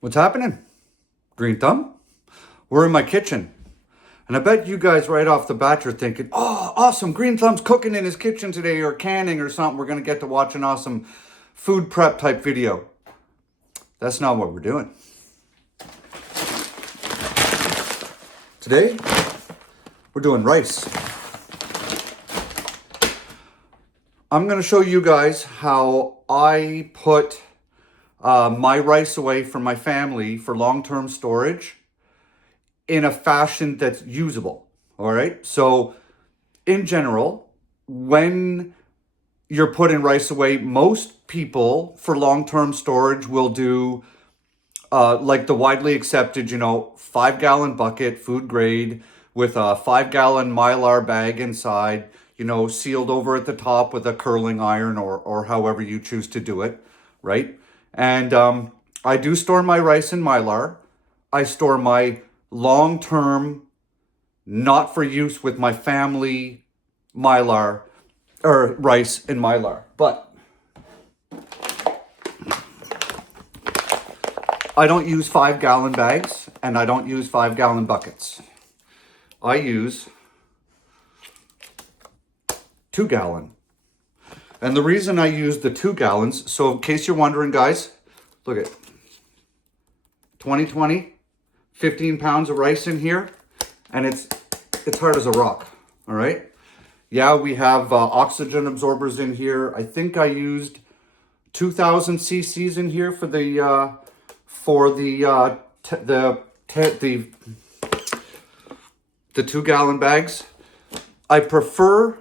What's happening? Green Thumb? We're in my kitchen. And I bet you guys right off the bat you're thinking, oh, awesome, Green Thumb's cooking in his kitchen today or canning or something. We're going to get to watch an awesome food prep type video. That's not what we're doing. Today, we're doing rice. I'm going to show you guys how I put my rice away from my family for long-term storage in a fashion that's usable. All right. So in general, when you're putting rice away, most people for long-term storage will do like the widely accepted, 5-gallon bucket, food grade, with a 5-gallon Mylar bag inside, sealed over at the top with a curling iron or however you choose to do it, right? And I do store my rice in Mylar. I store my long-term, not for use with my family Mylar, or rice in Mylar. But I don't use 5-gallon bags and I don't use 5-gallon buckets. I use 2-gallon. And the reason I use the 2 gallons, so in case you're wondering, guys, look at 2020, 15 pounds of rice in here, and it's hard as a rock, all right? Yeah, we have oxygen absorbers in here. I think I used 2,000 cc's in here for the 2-gallon bags. I prefer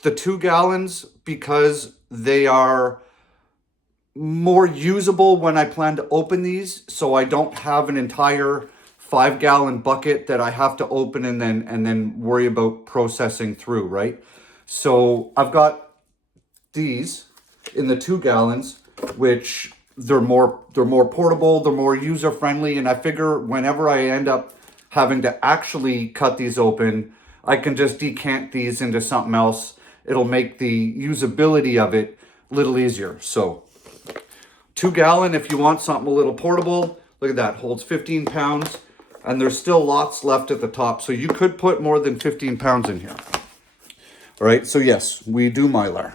the 2 gallons because they are more usable when I plan to open these, so I don't have an entire 5-gallon bucket that I have to open and then worry about processing through, right? So I've got these in the 2 gallons, which they're more portable, they're more user friendly, and I figure whenever I end up having to actually cut these open, I can just decant these into something else. It'll make the usability of it a little easier. So 2-gallon, if you want something a little portable, look at that, holds 15 pounds, and there's still lots left at the top. So you could put more than 15 pounds in here. All right, so yes, we do Mylar.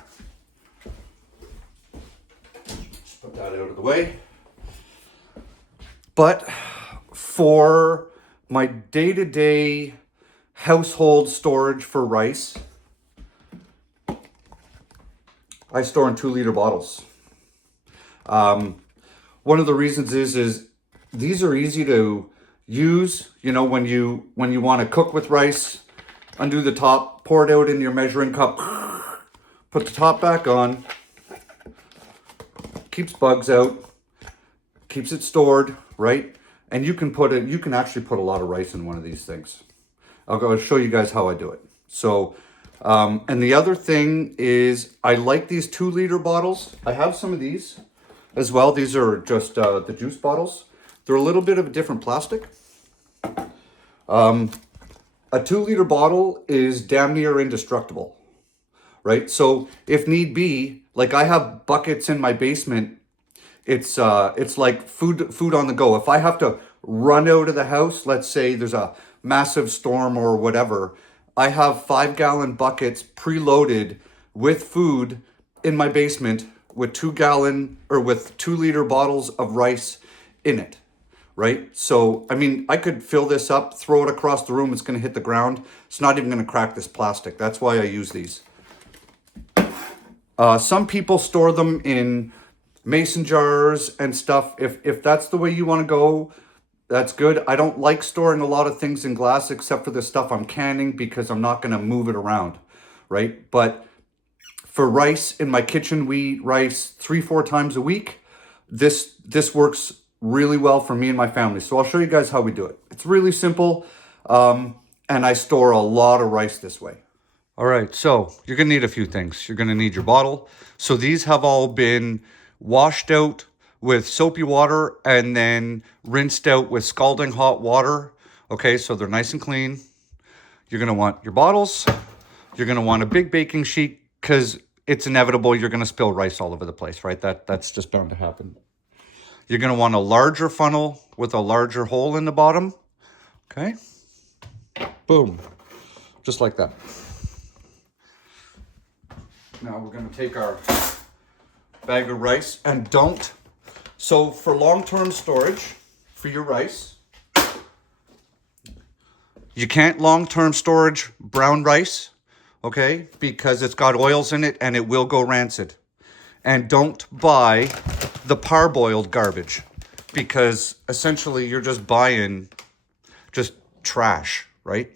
Just put that out of the way. But for my day-to-day household storage for rice, I store in 2-liter bottles. One of the reasons is these are easy to use. When you want to cook with rice, undo the top, pour it out in your measuring cup, put the top back on, keeps bugs out, keeps it stored, right? And you can actually put a lot of rice in one of these things. I'll show you guys how I do it. So, and the other thing is I like these 2-liter bottles. I have some of these as well. These are just the juice bottles. They're a little bit of a different plastic. A 2-liter bottle is damn near indestructible, right? So if need be, like I have buckets in my basement, it's like food on the go. If I have to run out of the house, let's say there's a massive storm or whatever, I have 5-gallon buckets preloaded with food in my basement with 2-liter bottles of rice in it, right? So, I mean, I could fill this up, throw it across the room, it's gonna hit the ground. It's not even gonna crack this plastic. That's why I use these. Some people store them in mason jars and stuff. If that's the way you wanna go, that's good. I don't like storing a lot of things in glass except for the stuff I'm canning because I'm not gonna move it around, right? But for rice in my kitchen, we eat rice 3-4 times a week. This works really well for me and my family. So I'll show you guys how we do it. It's really simple, and I store a lot of rice this way. All right, so you're gonna need a few things. You're gonna need your bottle. So these have all been washed out with soapy water and then rinsed out with scalding hot water. Okay, so they're nice and clean. You're gonna want your bottles. You're gonna want a big baking sheet because it's inevitable you're gonna spill rice all over the place, right? That's just bound to happen. You're gonna want a larger funnel with a larger hole in the bottom. Okay. Boom. Just like that. Now we're going to take our bag of rice and don't. So for long-term storage for your rice, you can't long-term storage brown rice, okay? Because it's got oils in it and it will go rancid. And don't buy the parboiled garbage because essentially you're just buying just trash, right?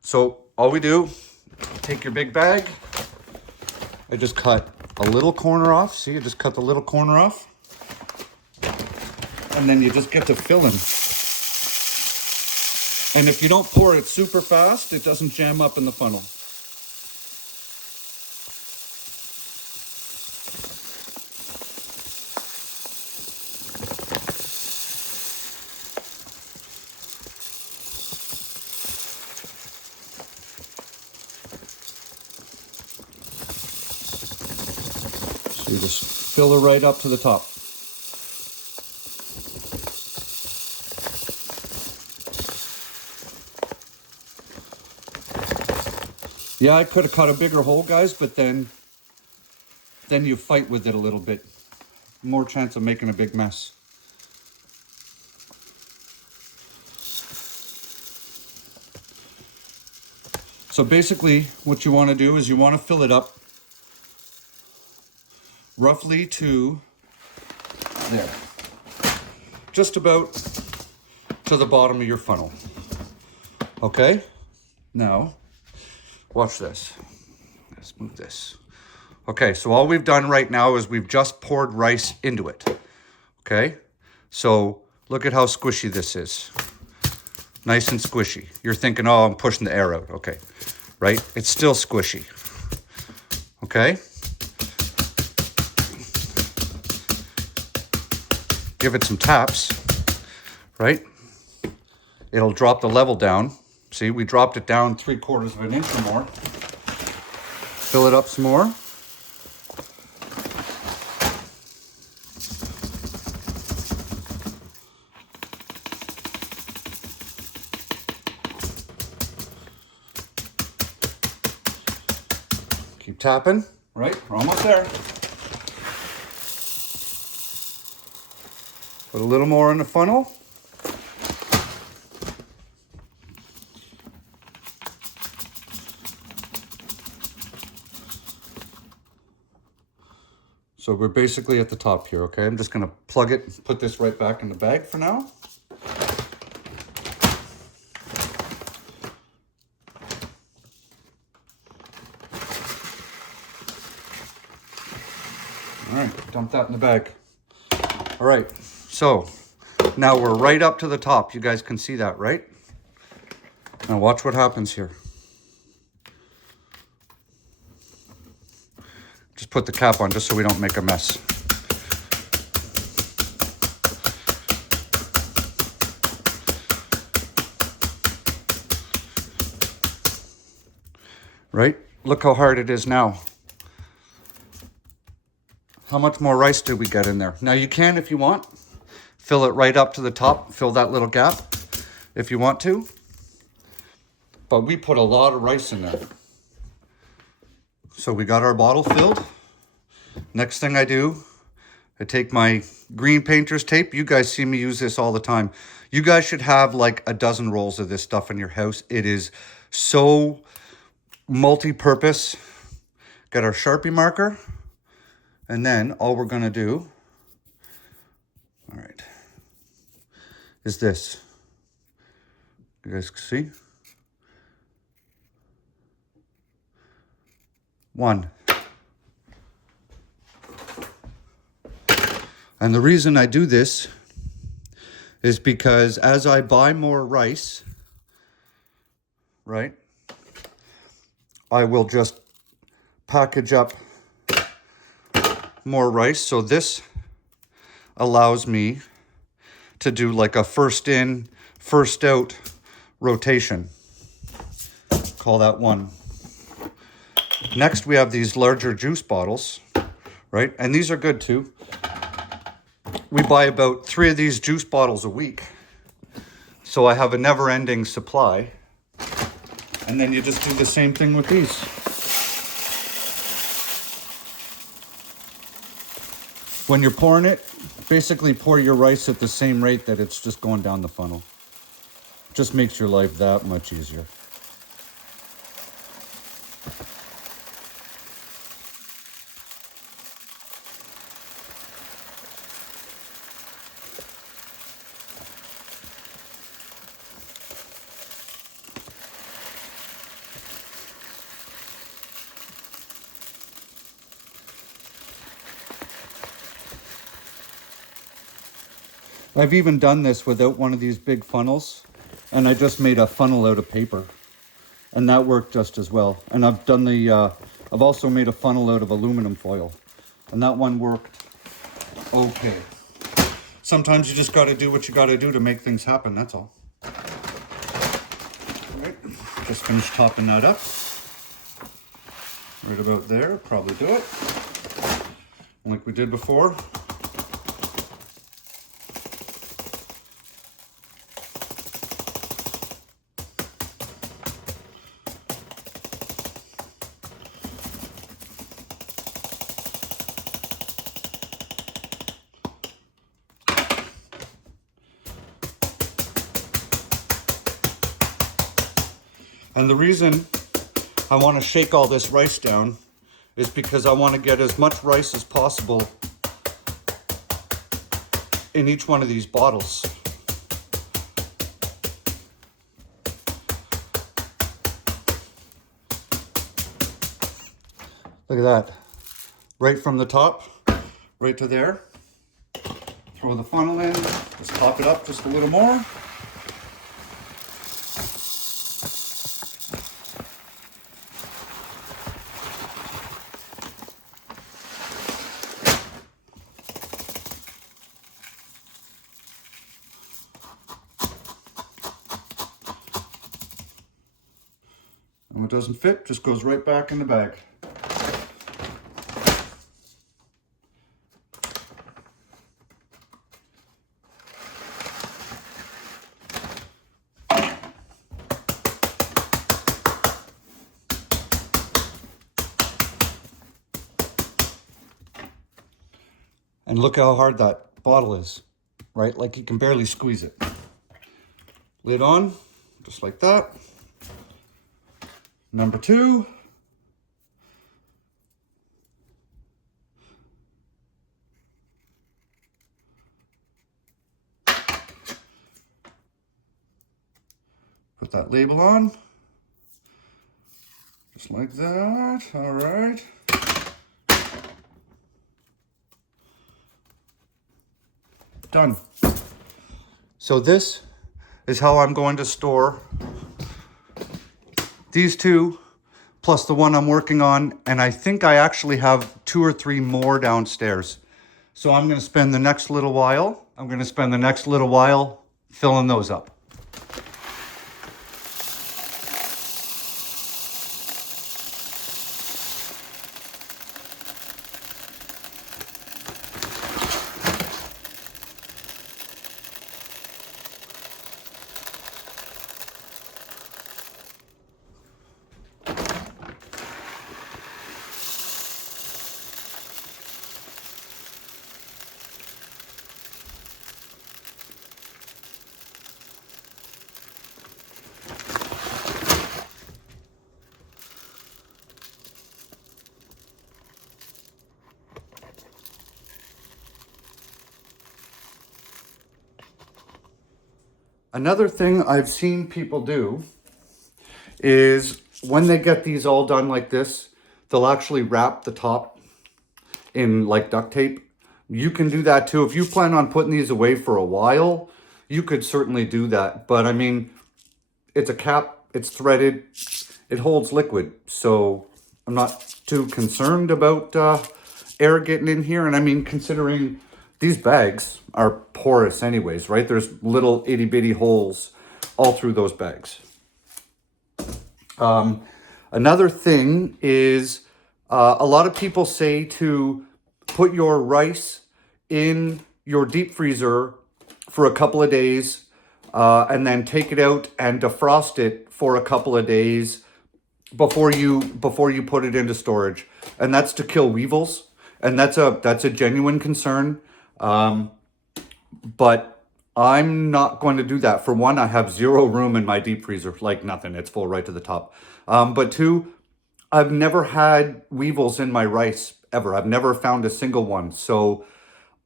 So all we do, take your big bag. I just cut a little corner off. See, I just cut the little corner off. And then you just get to filling. And if you don't pour it super fast, it doesn't jam up in the funnel. So you just fill it right up to the top. Yeah, I could have cut a bigger hole, guys, but then you fight with it a little bit. More chance of making a big mess. So basically, what you want to do is you want to fill it up roughly to there. Just about to the bottom of your funnel. Okay? Now, watch this. Let's move this. Okay, so all we've done right now is we've just poured rice into it. Okay? So look at how squishy this is. Nice and squishy. You're thinking, oh, I'm pushing the air out. Okay, right? It's still squishy. Okay? Give it some taps, right? It'll drop the level down. See, we dropped it down 3/4 of an inch or more. Fill it up some more. Keep tapping, right? We're almost there. Put a little more in the funnel. So we're basically at the top here, okay? I'm just gonna plug it and put this right back in the bag for now. All right, dump that in the bag. All right, so now we're right up to the top. You guys can see that, right? Now watch what happens here. Just put the cap on just so we don't make a mess. Right? Look how hard it is now. How much more rice did we get in there? Now you can, if you want, fill it right up to the top, fill that little gap if you want to. But we put a lot of rice in there. So we got our bottle filled. Next thing I do, I take my green painter's tape. You guys see me use this all the time. You guys should have like a dozen rolls of this stuff in your house. It is so multi-purpose. Got our Sharpie marker. And then all we're gonna do, all right, is this. You guys see? One. And the reason I do this is because as I buy more rice, right, I will just package up more rice. So this allows me to do like a first in, first out rotation. Call that one. Next, we have these larger juice bottles, right? And these are good too. we buy about 3 of these juice bottles a week. So I have a never-ending supply. And then you just do the same thing with these. When you're pouring it, basically pour your rice at the same rate that it's just going down the funnel. Just makes your life that much easier. I've even done this without one of these big funnels, and I just made a funnel out of paper, and that worked just as well. And I've done I've also made a funnel out of aluminum foil, and that one worked okay. Sometimes you just got to do what you got to do to make things happen, that's all. All right, just finished topping that up. Right about there, probably do it. Like we did before. And the reason I want to shake all this rice down is because I want to get as much rice as possible in each one of these bottles. Look at that. Right from the top, right to there. Throw the funnel in, just top it up just a little more. And what doesn't fit just goes right back in the bag. And look how hard that bottle is, right? Like you can barely squeeze it. Lid on, just like that. Number 2. Put that label on. Just like that, all right. Done. So this is how I'm going to store these 2 plus the one I'm working on, and I think I actually have 2 or 3 more downstairs. So I'm going to spend the next little while filling those up. Another thing I've seen people do is when they get these all done like this, they'll actually wrap the top in like duct tape. You can do that too. If you plan on putting these away for a while, you could certainly do that. But I mean, it's a cap, it's threaded, it holds liquid. So I'm not too concerned about air getting in here. And I mean, considering these bags are porous anyways, right? There's little itty bitty holes all through those bags. Another thing is a lot of people say to put your rice in your deep freezer for a couple of days, and then take it out and defrost it for a couple of days before you put it into storage. And that's to kill weevils, and that's a genuine concern. But I'm not going to do that. For one, I have zero room in my deep freezer, like nothing. It's full right to the top. But two, I've never had weevils in my rice ever. I've never found a single one. So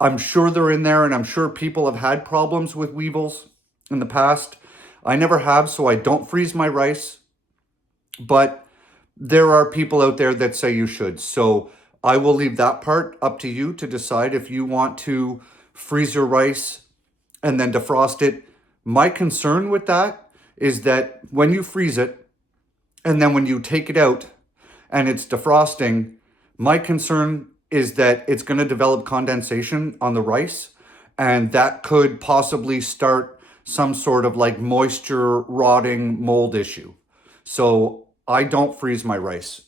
I'm sure they're in there, and I'm sure people have had problems with weevils in the past. I never have, so I don't freeze my rice. But there are people out there that say you should. So I will leave that part up to you to decide if you want to freeze your rice and then defrost it. My concern with that is that when you freeze it and then when you take it out and it's defrosting, my concern is that it's going to develop condensation on the rice, and that could possibly start some sort of like moisture rotting mold issue. So I don't freeze my rice.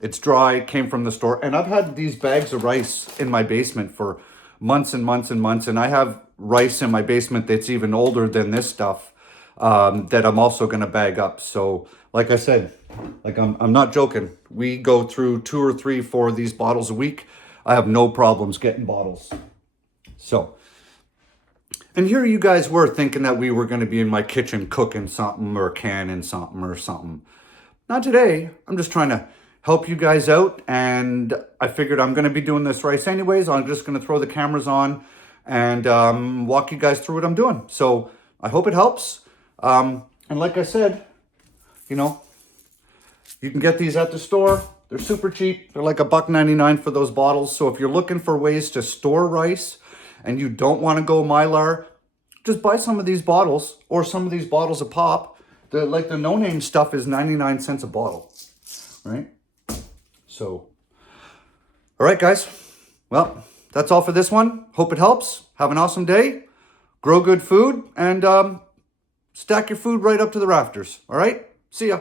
It's dry, came from the store, and I've had these bags of rice in my basement for months and months and months, and I have rice in my basement that's even older than this stuff, that I'm also going to bag up. So like I said, like I'm not joking. We go through 2 or 3, 4 of these bottles a week. I have no problems getting bottles. So, and here you guys were thinking that we were going to be in my kitchen cooking something or canning something or something. Not today. I'm just trying to help you guys out, and I figured I'm going to be doing this rice anyways. I'm just going to throw the cameras on and walk you guys through what I'm doing. So I hope it helps. And like I said, you know, you can get these at the store. They're super cheap. They're like $1.99 for those bottles. So if you're looking for ways to store rice and you don't want to go Mylar, just buy some of these bottles, or some of these bottles of pop. The no-name stuff is 99 cents a bottle, right? So, all right, guys. Well, that's all for this one. Hope it helps. Have an awesome day. Grow good food, and stack your food right up to the rafters. All right? See ya.